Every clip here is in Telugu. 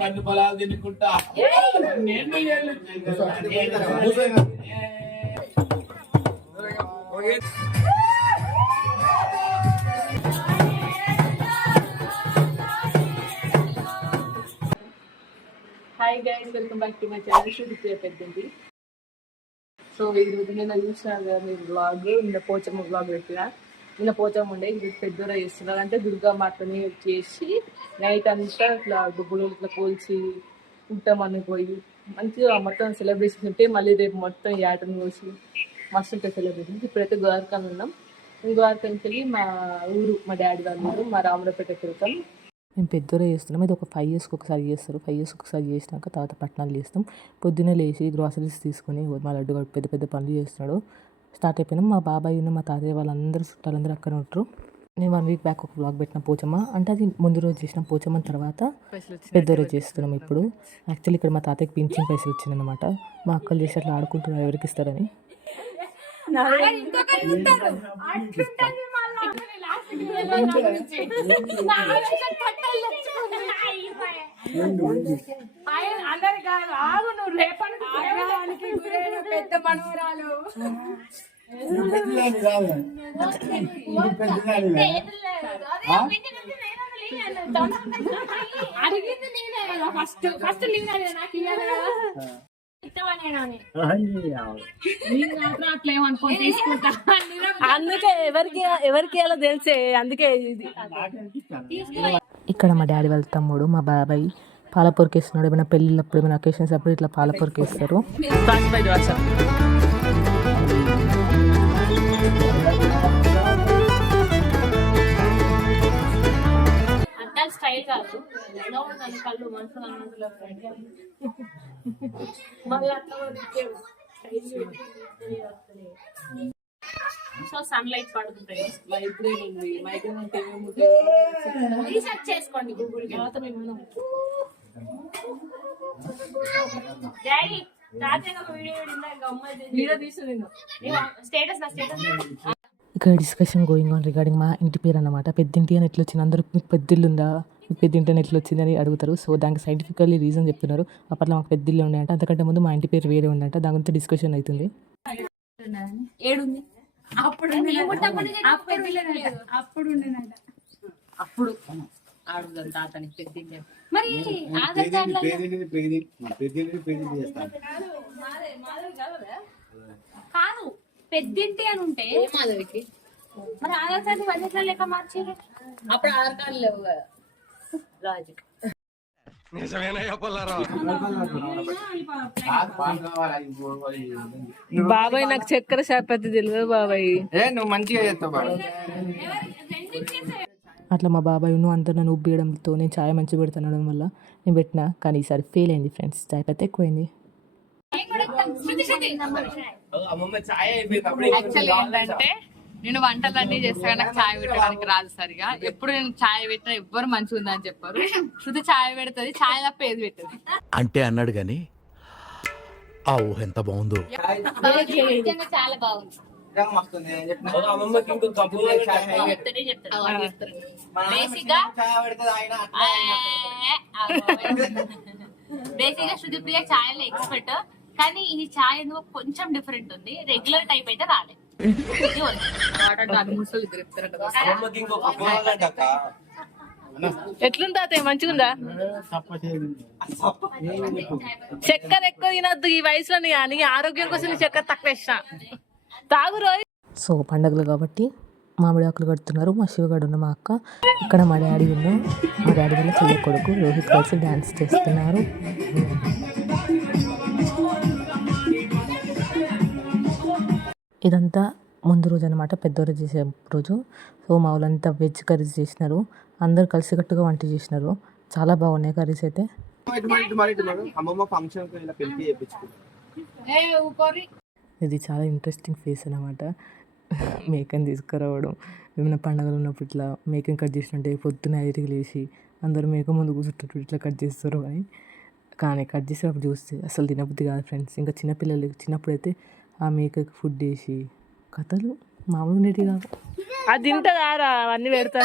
పన్ను పొలాలు తినుకుంటా hi guys, welcome back to my channel Shruti Peddandi. So ఈరోజు నిన్న చూసినారు కదా మీరు బ్లాగ్, నిన్న పోచమ్మ బ్లాగ్ పెట్టిన. నిన్న పోచమ్మ ఉండే ఇది పెద్దగా చేస్తున్నారు. అంటే దుర్గామాతని చేసి నైట్ అంతా ఇట్లా దుబ్బులు ఇట్లా కోల్చి ఉంటామని పోయి మంచిగా మొత్తం సెలబ్రేషన్స్ ఉంటే మళ్ళీ రేపు మొత్తం యాటను కోసి మస్తు ఉంటాయి సెలబ్రేషన్స్. ఇప్పుడైతే ద్వారకాలు ఉన్నాం. ద్వారకానికి వెళ్ళి మా ఊరు, మా డాడీ వాళ్ళ ఊరు, మా రామరావుపేటకి వెళ్తాం. మేము పెద్దగా చేస్తున్నాం. ఇది ఒక 5 yearsకి ఒకసారి చేస్తారు. 5 yearsకి ఒకసారి చేసినాక తర్వాత పట్టణాలు చేస్తాం. పొద్దున్నే లేచి గ్రాసరీస్ తీసుకొని మా లడ్డు పెద్ద పెద్ద పనులు చేస్తున్నాడు. స్టార్ట్ అయిపోయినాం. మా బాబాయ్ ఉన్న మా తాతయ్య వాళ్ళందరూ చుట్టాలందరూ అక్కడ ఉంటారు. నేను 1 week బ్యాక్ ఒక బ్లాగ్ పెట్టిన పోచమ్మ, అంటే అది ముందు రోజు చేసిన పోచమ్మ తర్వాత పెద్ద రోజు చేస్తున్నాం. ఇప్పుడు యాక్చువల్లీ ఇక్కడ మా తాతయ్యకి పింఛన్ పైసలు వచ్చిందనమాట. మా అక్కలు చేసి అట్లా ఆడుకుంటున్నారు ఎవరికి ఇస్తారని. పెద్ద మనవరాలు అడిగింది నేనే కదా ఫస్ట్ నాకు అందుకే ఎవరికి ఎలా తెలిసే, అందుకే ఇక్కడ మా డాడీ వాళ్ళ తమ్ముడు మా బాబాయ్ పాలపూరకి వేస్తున్నాడు. ఏమైనా పెళ్ళిళ్ళప్పుడు ఏమైనా అకేషన్స్ అప్పుడు ఇట్లా పాలపూరకి వేస్తారు. స్టైల్ కాదు, కళ్ళు మనసు సో సన్ లైట్ పడుతుంది. మైగ్రేన్ ఉంది, మైగ్రేన్ అంటే రీసెర్చ్ చేసుకోండి గూగుల్. డాడీ తాతయ్య ఒక వీడియో తీసు స్టేటస్ నా స్టేటస్. ఇక్కడ డిస్కషన్ గోయింగ్ ఆన్ రిగార్డింగ్ మా ఇంటి పేరు అన్నమాట. పెద్దింటి అని ఎట్లా వచ్చింది, అందరూ మీకు పెద్దిల్లు ఉందా, మీకు పెద్దింటి అని ఎట్లా వచ్చింది అని అడుగుతారు. సో దానికి సైంటిఫికల్లీ రీజన్ చెప్తున్నారు. అప్పట్లో మాకు పెద్దిల్లు ఉండే అంట, అంతకంటే ముందు మా ఇంటి పేరు వేరే ఉందంట. దాని గురించి డిస్కషన్ అవుతుంది. అప్పుడు ఆడుదాం తాతని పెద్దింటి మరి కాదు, పెద్దింటి అని ఉంటే మాధవికి మరి ఆధార్ కార్డు వదిలేట్లా లెక్క మార్చారు. అప్పుడు ఆధార్ కార్డు లేవు కదా, లాజిక్. బాబాయ్ నాకు చక్కెర శాపతి తెలియదు బాబాయ్. నువ్వు మంచిగా చేస్తావు బాబాయ్. అట్లా మా బాబాయ్ అంతా నన్ను ఉబ్బేయడంతో నేను ఛాయ్ మంచిగా పెడతానడం వల్ల నేను పెట్టినా, కానీ ఈసారి ఫెయిల్ అయింది ఫ్రెండ్స్. ఛాయ్ పత్తి ఎక్కువైంది. యాక్చువల్లీ ఏంటంటే నేను వంటలన్నీ చేస్తా, నాకు ఛాయ్ పెట్టడానికి రాదు సరిగా. ఎప్పుడు నేను ఛాయ్ పెట్టినా ఎవ్వరు మంచిగా ఉందని చెప్పారు. శృతి ఛాయ్ పెడుతుంది, ఛాయ్ తప్ప ఏది పెట్టదు అంటే అన్నాడు గాని ఆ ఊహ ఎంత బాగుందో. చాలా బాగుంది. బేసిక్గా శృతిప్రియ ఛాయ్ లో ఎక్స్పర్ట్, కానీ ఈ ఛాయ్ ఎందుకు కొంచెం డిఫరెంట్ ఉంది. రెగ్యులర్ టైప్ అయితే రాలేదు. ఎట్లుందా అతయ్య, మంచిగుందా? చక్కెర ఎక్కువ తినద్దు ఈ వయసులో, నీ ఆరోగ్యం కోసం చక్కెర తక్కువ ఇష్టం తాగు రోజు. సో పండగలు కాబట్టి మామిడి ఆకులు కడుతున్నారు. మా శివగాడు ఉన్న మా అక్క, ఇక్కడ మా డాడీ ఉన్న మా డాడీ వల్ల చెల్లి కొడుకు రోహిత్ కలిసి డాన్స్ చేస్తున్నారు. ఇదంతా ముందు రోజు అనమాట, పెద్ద రోజు చేసే రోజు. సో మా వాళ్ళంతా వెజ్ కర్రీస్ చేసినారు, అందరు కలిసికట్టుగా వంట చేసినారు. చాలా బాగున్నాయి కర్రీస్ అయితే. ఇది చాలా ఇంట్రెస్టింగ్ ఫేస్ అనమాట. మేకని తీసుకురావడం, ఏమైనా పండుగలు ఉన్నప్పుడు ఇట్లా మేకని కట్ చేసినట్టే పొద్దున్న 5కి లేచి అందరూ మేక ముందు కూర్చుంటారు, ఇట్లా కట్ చేస్తారు అని. కానీ కట్ చేసేటప్పుడు చూస్తే అసలు తినబుద్ధి కాదు ఫ్రెండ్స్. ఇంకా చిన్నపిల్లలు చిన్నప్పుడైతే ఆ మేకకి ఫుడ్ వేసి కథలు మామూలు నీటి కాదు. అది తింటదారా, అవన్నీ పెడతా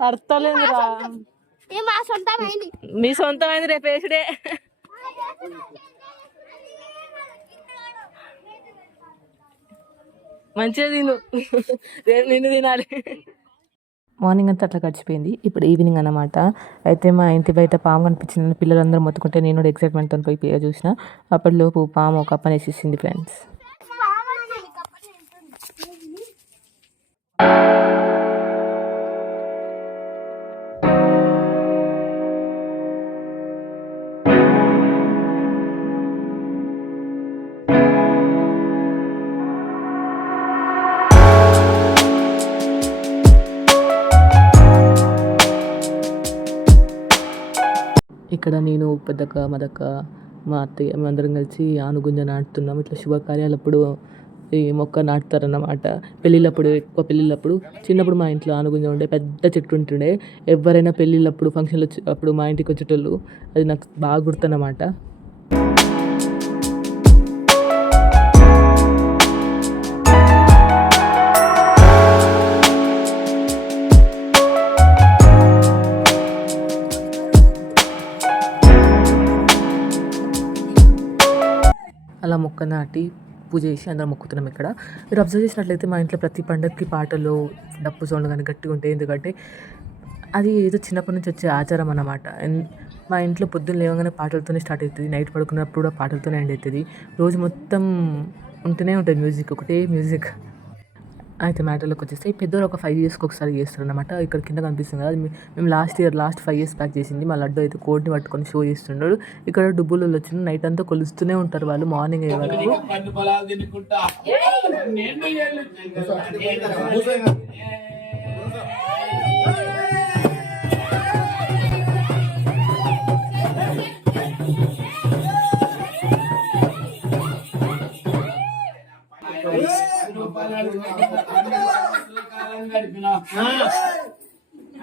అర్థలేదురా. మీ సొంతమైంది రేపు వేసుడే. మంచిగా తిను, రేపు నిన్ను తినాలి. మార్నింగ్ అంతా అట్లా గడిచిపోయింది. ఇప్పుడు ఈవినింగ్ అన్నమాట. అయితే మా ఇంటి బయట పాము కనిపించింది. పిల్లలందరూ మొత్తుకుంటే నేను కూడా ఎక్సైట్మెంట్తో పోయి చూసిన. అప్పటిలోపు పాము ఒక అప్పనేసేసింది ఫ్రెండ్స్. ఇక్కడ నేను పెద్దక్క మదక్క మా అత్తయ్య మేమందరం కలిసి ఆనుగుంజ నాటుతున్నాం. ఇట్లా శుభకార్యాలప్పుడు ఈ మొక్క నాటుతారన్నమాట. పెళ్ళిళ్ళప్పుడు, ఎక్కువ పెళ్ళిళ్ళప్పుడు. చిన్నప్పుడు మా ఇంట్లో ఆనుగుంజ ఉండే పెద్ద చెట్టు ఉంటుండే. ఎవరైనా పెళ్ళిళ్ళప్పుడు ఫంక్షన్లు అప్పుడు మా ఇంటికి వచ్చేటోళ్ళు. అది నాకు బాగా గుర్తన్నమాట. అలా మొక్క నాటి పూజ చేసి అందరం మొక్కుతున్నాం. ఇక్కడ మీరు అబ్జర్వ్ చేసినట్లయితే మా ఇంట్లో ప్రతి పండగకి పాటలు, డప్పు సౌండ్ కానీ గట్టిగా ఉంటాయి. ఎందుకంటే అది ఏదో చిన్నప్పటి నుంచి వచ్చే ఆచారం అన్నమాట. మా ఇంట్లో పొద్దున్న లేవగానే పాటలతోనే స్టార్ట్ అవుతుంది. నైట్ పడుకున్నప్పుడు కూడా పాటలతోనే ఎండ్ అవుతుంది. రోజు మొత్తం ఉంటూనే ఉంటుంది మ్యూజిక్, ఒకటే మ్యూజిక్. అయితే మ్యాటర్లోకి వచ్చేస్తే పెద్దవారు ఒక 5 yearsకి ఒకసారి చేస్తారు అనమాట. ఇక్కడ కింద కనిపిస్తుంది కదా, మేము లాస్ట్ 5 years బ్యాక్ చేసింది. మా లడ్డు అయితే కోడిని పట్టుకొని షో చేస్తున్నాడు. ఇక్కడ డుబ్బులు వచ్చిన నైట్ అంతా కొలుస్తూనే ఉంటారు వాళ్ళు, మార్నింగ్ అయ్యే వరకు. పండు పొలాలు తినుకుంటా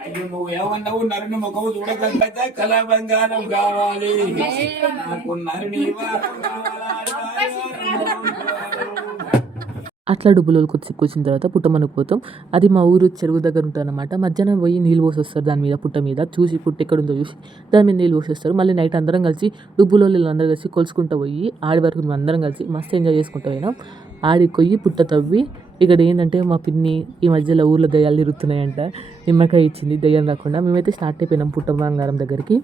అయ్యో నువ్వు ఏమన్నావు? నరుని ముఖము చూడకపోతే కళాబంగారం కావాలి, నాకు నరుని అట్లా డుబ్బులోకి వచ్చి కూర్చున్న తర్వాత పుట్ట మనకు పోతాం. అది మా ఊరు చెరువు దగ్గర ఉంటుందన్నమాట. మధ్యాహ్నం పోయి నీళ్ళు పోసి వస్తారు దాని మీద, పుట్ట మీద చూసి పుట్ట ఎక్కడుందో చూసి దాని మీద నీళ్ళు పోసేస్తారు. మళ్ళీ నైట్ అందరం కలిసి డుబ్బులో అందరూ కలిసి కొలుసుకుంటూ పోయి ఆడి వరకు మేము అందరం కలిసి మస్తు ఎంజాయ్ చేసుకుంటూ పోయినాం. ఆడికి పోయి పుట్ట తవ్వి ఇక్కడ ఏంటంటే మా పిన్ని ఈ మధ్యలో ఊర్లో దయ్యాలు తిరుగుతున్నాయంట, నిమ్మకాయ ఇచ్చింది దయ్యం రాకుండా. మేమైతే స్టార్ట్ అయిపోయినాం పుట్ట బంగారం దగ్గరికి.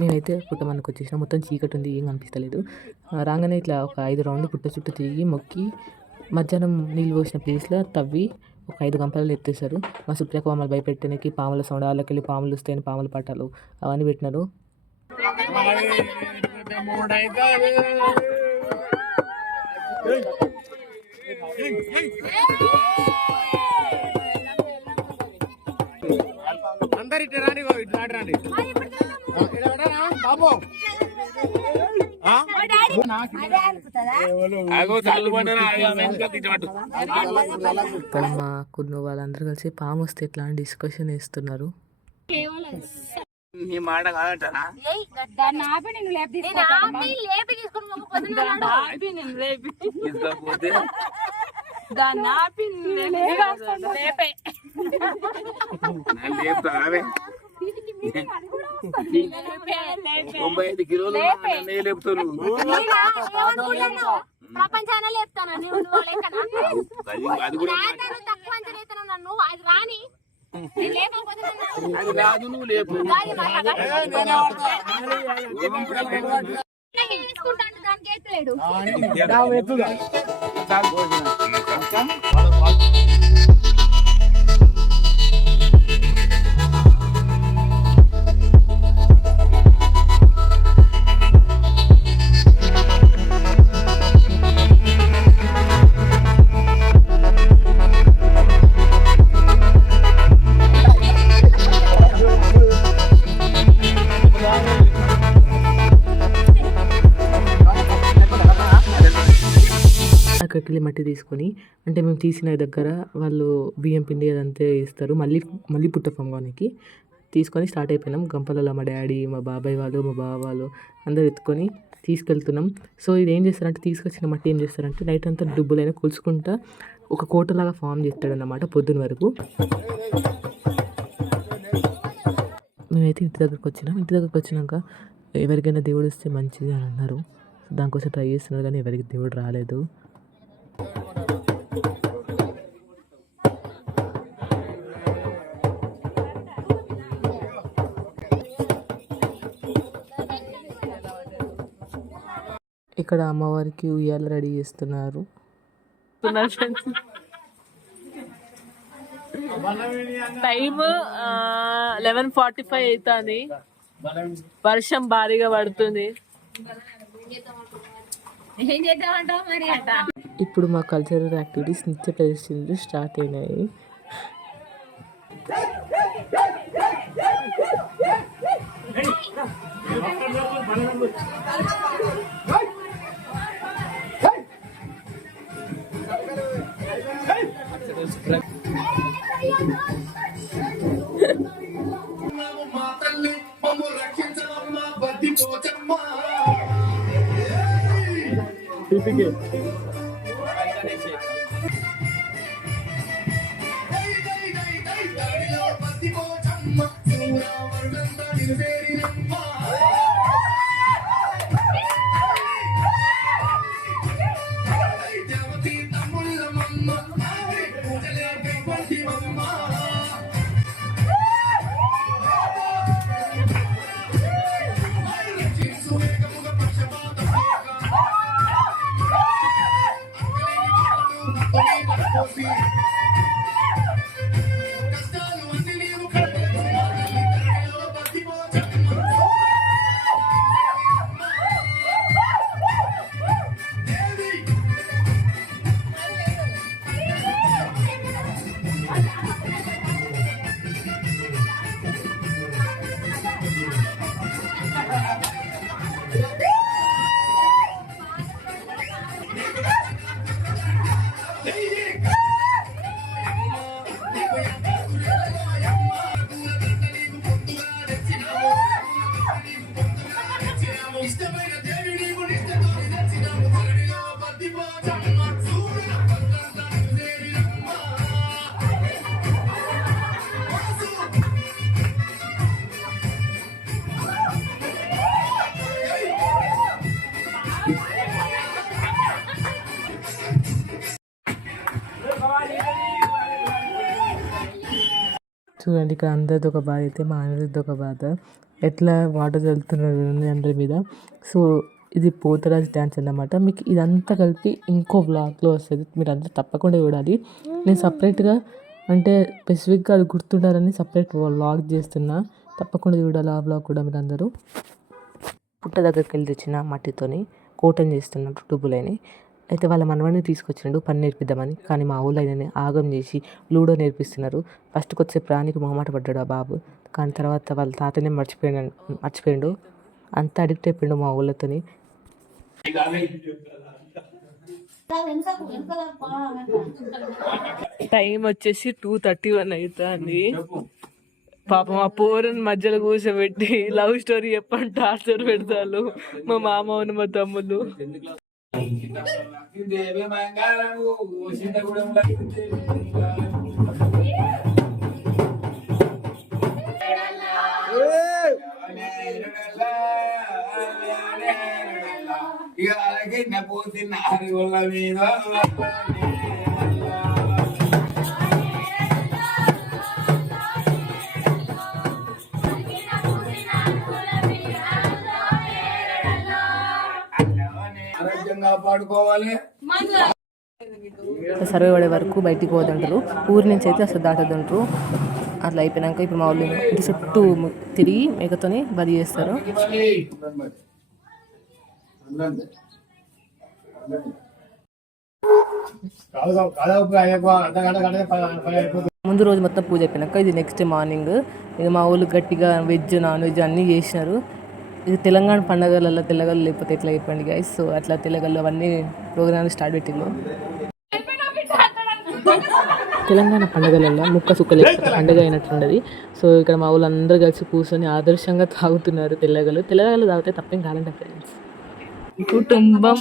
నేనైతే పుట్ట మనకు వచ్చేసిన, మొత్తం చీకటి ఉంది, ఏం కనిపిస్తలేదు. రాగానే ఇట్లా ఒక 5 రౌండ్లు పుట్ట చుట్టూ తిరిగి మొక్కి మధ్యాహ్నం నీళ్ళు పోసిన ప్లేస్లో తవ్వి ఒక 5 గంపలలో ఎత్తేసారు. మా సుప్రియకు మమ్మల్ని భయపెట్టడానికి పాముల సౌండ్, వాళ్ళకి వెళ్ళి పాములు వస్తాయని పాముల పట్టాలు అవన్నీ పెట్టినారు. అందరు ఇటు రాని, ఇటు రాని బాబు. ఇక్కడ మా కుటుంబ వాళ్ళందరూ కలిసి పాము వస్తే ఎట్లా అని డిస్కషన్ చేస్తున్నారు. నీ మాట కాదంటారా? ప్రపంచాన లేపుతాను నన్ను, అది రాని నువ్వు లేపు తీసుకుంటాను, దానికి ఎత్తలేడు. మళ్ళీ మట్టి తీసుకొని అంటే మేము తీసిన దగ్గర వాళ్ళు బియ్యం పిండి అదంతా ఇస్తారు. మళ్ళీ పుట్ట పొంగడానికి తీసుకొని స్టార్ట్ అయిపోయినాం. గంపలలో మా డాడీ, మా బాబాయ్ వాళ్ళు, మా బావ వాళ్ళు అందరూ ఎత్తుకొని తీసుకెళ్తున్నాం. సో ఇది ఏం చేస్తారంటే తీసుకొచ్చిన మట్టి ఏం చేస్తారంటే నైట్ అంతా డుబ్బులైనా కొలుసుకుంటా ఒక కోటలాగా ఫామ్ చేస్తాడన్నమాట పొద్దున వరకు. మేమైతే ఇంటి దగ్గరకు వచ్చినాక ఎవరికైనా దేవుడు వస్తే మంచిది అని అన్నారు. దానికోసం ట్రై చేస్తున్నారు కానీ ఎవరికి దేవుడు రాలేదు. ఇక్కడ అమ్మవారికి ఉయ్యాల రెడీ చేస్తున్నారు. టైమ్ 11:45 అవుతుంది. వర్షం భారీగా పడుతుంది. ఏం చేద్దామంటావు మరి అట? ఇప్పుడు మా కల్చరల్ యాక్టివిటీస్ నిత్య ప్రదర్శనలు స్టార్ట్ అయినాయి. చూడండి ఇక్కడ అందరిది ఒక బాధ అయితే మా అందరిది ఒక బాధ. ఎట్లా వాటర్ చల్లుతున్నారు అందరి మీద. సో ఇది పోతరాజు డ్యాన్స్ అన్నమాట. మీకు ఇదంతా కలిపి ఇంకో వ్లాగ్లో వస్తుంది, మీరు అందరూ తప్పకుండా చూడాలి. నేను సపరేట్గా అంటే స్పెసిఫిక్గా అది గుర్తుండాలని సపరేట్ వ్లాగ్ చేస్తున్నా, తప్పకుండా చూడాలి ఆ వ్లాగ్ కూడా మీరు అందరూ. పుట్ట దగ్గరికి వెళ్ళి తెచ్చిన మట్టితోని కోటం చేస్తున్నారు డుబ్బులని. అయితే వాళ్ళ మనవడిని తీసుకొచ్చినాడు పని నేర్పిద్దామని. కానీ మా ఊళ్ళో ఆయనని ఆగం చేసి లూడో నేర్పిస్తున్నారు. ఫస్ట్కి వచ్చే ప్రాణికి మొహమాట పడ్డాడు ఆ బాబు. కానీ తర్వాత వాళ్ళ తాతనే మర్చిపోయాడు. అంత అడిక్ట్ అయిపోయాడు మా ఊళ్ళతోని. టైం వచ్చేసి 2:31 అవుతుంది. పాపం ఆ పోరని మధ్యలో కూర్చోబెట్టి లవ్ స్టోరీ చెప్పండి టార్చర్ పెడతారు మా మామ మా తమ్ముళ్ళు. ఇక అలాగే పోతున్న వాళ్ళ మీద ఆరోగ్యంగా పాడుకోవాలి. సర్వే పడే వరకు బయటికి పోదంటారు, ఊరి నుంచి అయితే అసలు దాటదంటారు. అట్లా అయిపోయినాక ఇప్పుడు మా ఊళ్ళో ఇంటి చుట్టూ తిరిగి మేకతోని బది చేస్తారు. ముందు రోజు మొత్తం పూజ అయిపోయినాక ఇది నెక్స్ట్ మార్నింగ్. ఇక మా ఊళ్ళు గట్టిగా వెజ్ నాన్ వెజ్ అన్నీ చేసినారు. ఇది తెలంగాణ పండుగలలో తెల్లగల్లు లేకపోతే ఎట్లా చెప్పండి గైస్. సో అట్లా తెల్లగల్లు అవన్నీ ప్రోగ్రామ్లు స్టార్ట్ పెట్టిండ్రు. తెలంగాణ పండుగలలో ముక్క సుక్కలు పండుగ అయినట్టుండదు. సో ఇక్కడ మా వాళ్ళందరూ కలిసి కూర్చొని ఆదర్శంగా తాగుతున్నారు తెల్లగలు తాగితే తప్పేం కాదంట ఫ్రెండ్స్. కుటుంబం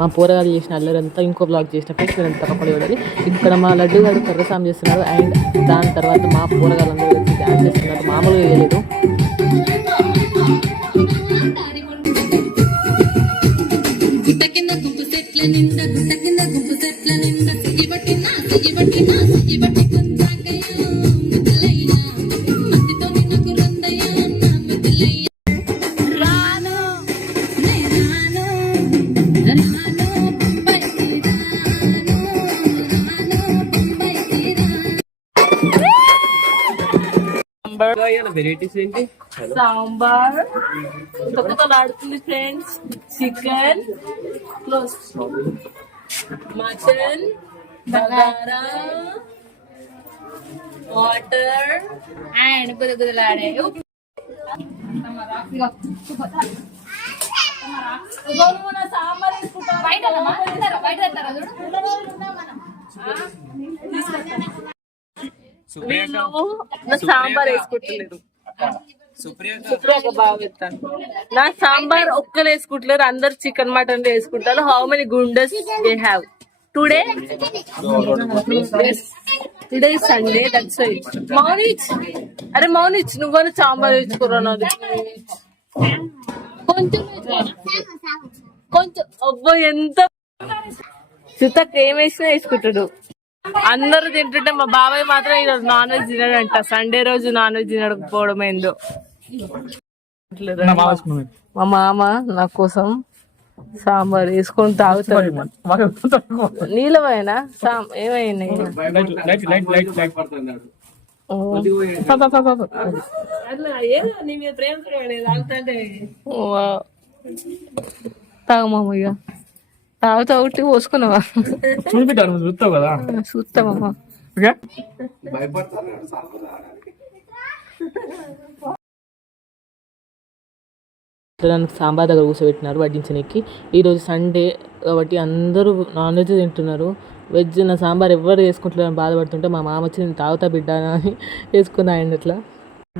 మా పోరగాలు చేసిన అల్లరంతా ఇంకో బ్లాగ్ చేసిన ఫ్రెండ్స్ మీరు అంతా తప్పకుండా చూడాలి. ఇక్కడ మా లడ్డు గారు కర్రసాం చేస్తున్నారు అండ్ దాని తర్వాత మా పోరగాళ్ళందరూ కలిసి డ్యాన్స్ చేస్తున్నారు. మామూలుగా వేయలేదు. సాంబార్ ఆడుతుంది friends. Chicken, mutton, bagara, water and గుదగుదలాడే సాంబార్ వేసుకుంటలేదు. సుప్రియక బాగా పెడతాను. నా సాంబార్ ఒక్కరు వేసుకుంటలేరు, అందరు చికెన్ మటన్ వేసుకుంటారు. హౌ మెనీ గుండెస్ they have today? Today Sunday, that's why. మౌనిచ్, అరే మౌనిచ్ నువ్వు సాంబార్ వేసుకురా. నాది కొంచెం కొంచెం అబ్బో ఎంత సుతక్ ఏం వేసినా వేసుకుంటాడు. అందరూ తింటుంటే మా బాబాయ్ మాత్రం ఈరోజు నాన్ వెజ్ తినడంట. సండే రోజు నాన్ వెజ్ తినకపోవడం ఏందో. మా మామ నా కోసం సాంబార్ వేసుకొని తాగుతాడు. నీళ్ళమైనా ఏమైనా తాగమ్మ ఇక తాగుతా ఒకటి పోసుకున్నావా? చూస్తావు కదా, చూస్తామమ్మా. సాంబార్ దగ్గర కూర్చోబెట్టినారు వడ్డించడానికి. ఈరోజు సండే కాబట్టి అందరూ నాన్ వెజ్ తింటున్నారు. వెజ్ నా సాంబార్ ఎవరు వేసుకుంటున్నారు అని బాధపడుతుంటే మా మామ వచ్చి నేను తాగుతా బిడ్డ అని వేసుకుని ఆయన అట్లా.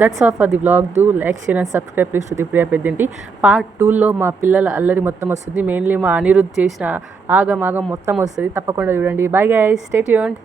That's all for the vlog. Do like, share and subscribe please to Priya Peddinti. Part 2లో మా పిల్లల అల్లరి మొత్తం వస్తుంది. మెయిన్లీ మా అనిరుద్ధ్ చేసిన ఆగం మొత్తం వస్తుంది. తప్పకుండా చూడండి. Bye guys, stay tuned.